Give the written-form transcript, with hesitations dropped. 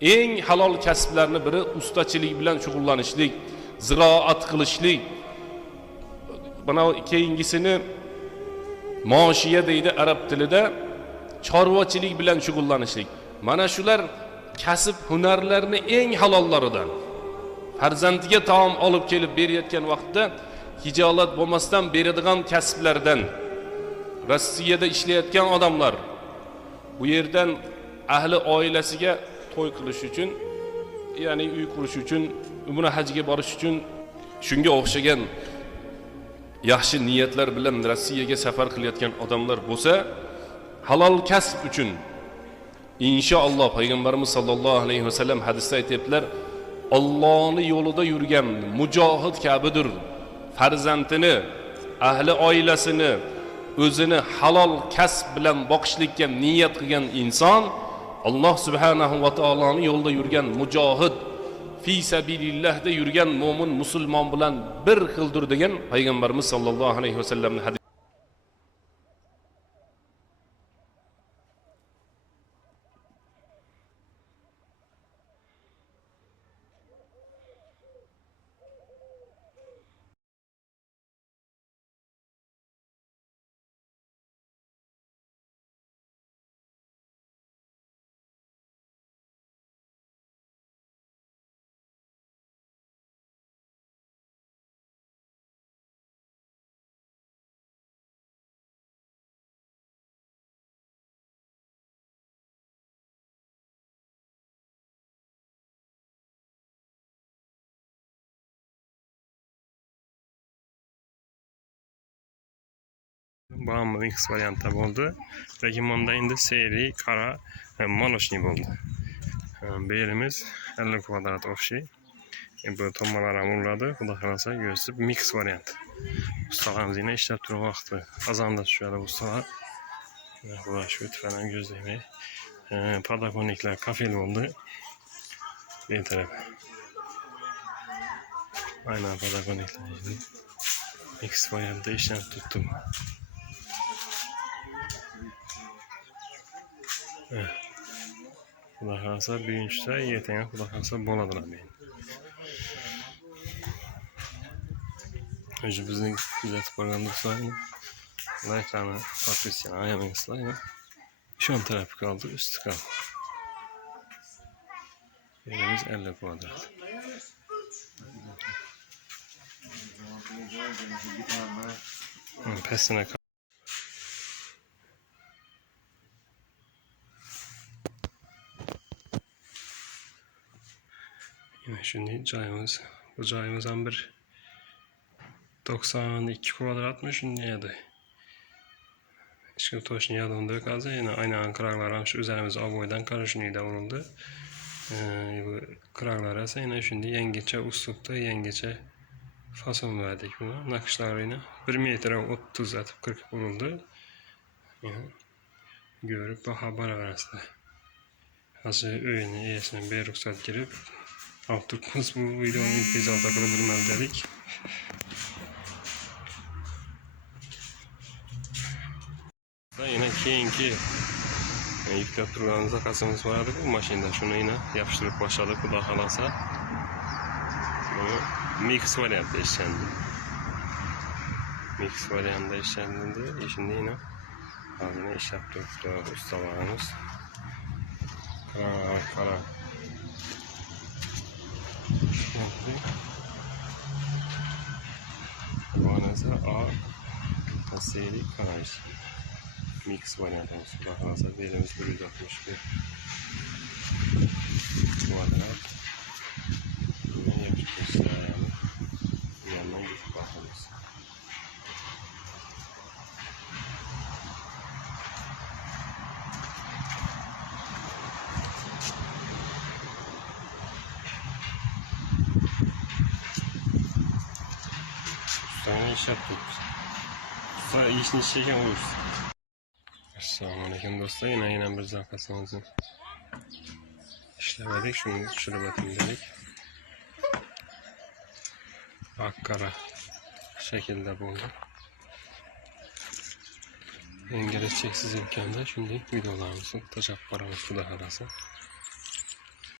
eng halol kasblarning biri ustachilik bilan shug'ullanishlik, ziroat qilishlik. Bana keyingisini moshiya deydi arab tilida, chorvachilik bilan shug'ullanishlik. Mana shular kasb hunarlarning eng halollaridan. Farzandiga taom olib kelib berayotgan vaqtda hijolat bo'lmasdan beradigan kasblardan. Rossiyada ishlayotgan odamlar bu yerdan ahli oilasiga to'y qilish uchun, ya'ni uy qurish uchun, umra hajga borish uchun shunga o'xshagan yaxshi niyatlar bilan Rossiyaga safar qilayotgan odamlar bo'lsa, halol kasb uchun inshaalloh payg'ambarimiz sollallohu alayhi vasallam hadisda aytibdilar, Allohning yo'lida yurgan mujohid kabidir. Farzandini, ahli oilasini, o'zini halol kasb bilan boqishlikka niyat qilgan inson Alloh subhanahu va taoloning yo'lida yurgan mujohid, fi sabilillahda yurgan mo'min musulmon bilan bir xildir degan payg'ambarimiz sollallohu alayhi vasallamning hadisi. Bu X variantda bo'ldi. Lekin bunda endi seri qora monoshni bo'ldi. Belimiz 50 kvadrat o'xshay. Bu tomonlar ham uriladi. Xudo xolasa yo'sib mix variant. Ustalarimiz yana ishlab turgan vaqti azonda tushadi ustalar. Xudo shu tufayli ko'zlamay. Podakoniklar kafel bo'ldi. Bir taraf. Aynen podakoniklar. Mix variantda ishlab tutdim. Xudo xolasa bugünçdə ertaga xudo xolasa bo'ladilar men. O'zi bizning kuzatib borgan do'stlarni layqani podpiskani ayamaysizlar. Ishon tarafga qoldi, usti qoldi. Yerimiz 50 kvadrat. Pastına şimdi joyimiz, bu joyimiz ham bir 92 kvadratmi shundaydi. Hech kim toshni yadimda qolsa, yana aynan qiraqlar ham shu o'zimiz ovoydan qarashunida urildi. Bu qiraqlar esa yana shunday yangicha uslubda, yangicha fasonladik buni. Naqshlarini 1 metr 30 atib 40 urildi. Görüp baha baravarasizlar. Hozir uyni egasidan bir ruxsat kirib Avtobus bu videonun tezalda qilib dedik. Yine keyingi yüklep turgan zakasımız vardı bu maşinde. Şunu yine yapıştırıp başladık. Xudo xolasa. Bunu mix variantda işlendi. Mix variantda işlendi. Şimdi yine yine iş yaptık ustalarımız. Kara. Bu anası A seri karaj mix variantı. Xudo xolasa belimiz 161 kvadrat. Bunu yapıştırmışlar yani. Bir yandan gidip bakalım. Sonra iş yaptık. Sonra işini çeken oluruz. Assalamualaikum dostlar. Yine bir zakasımızı işlemedik. Şunu şuraya batayım dedik. Akkara şekilde buldu. İngilizceksiz imkanda şimdi videolarımızı tutacak paramız Xudo xolasa.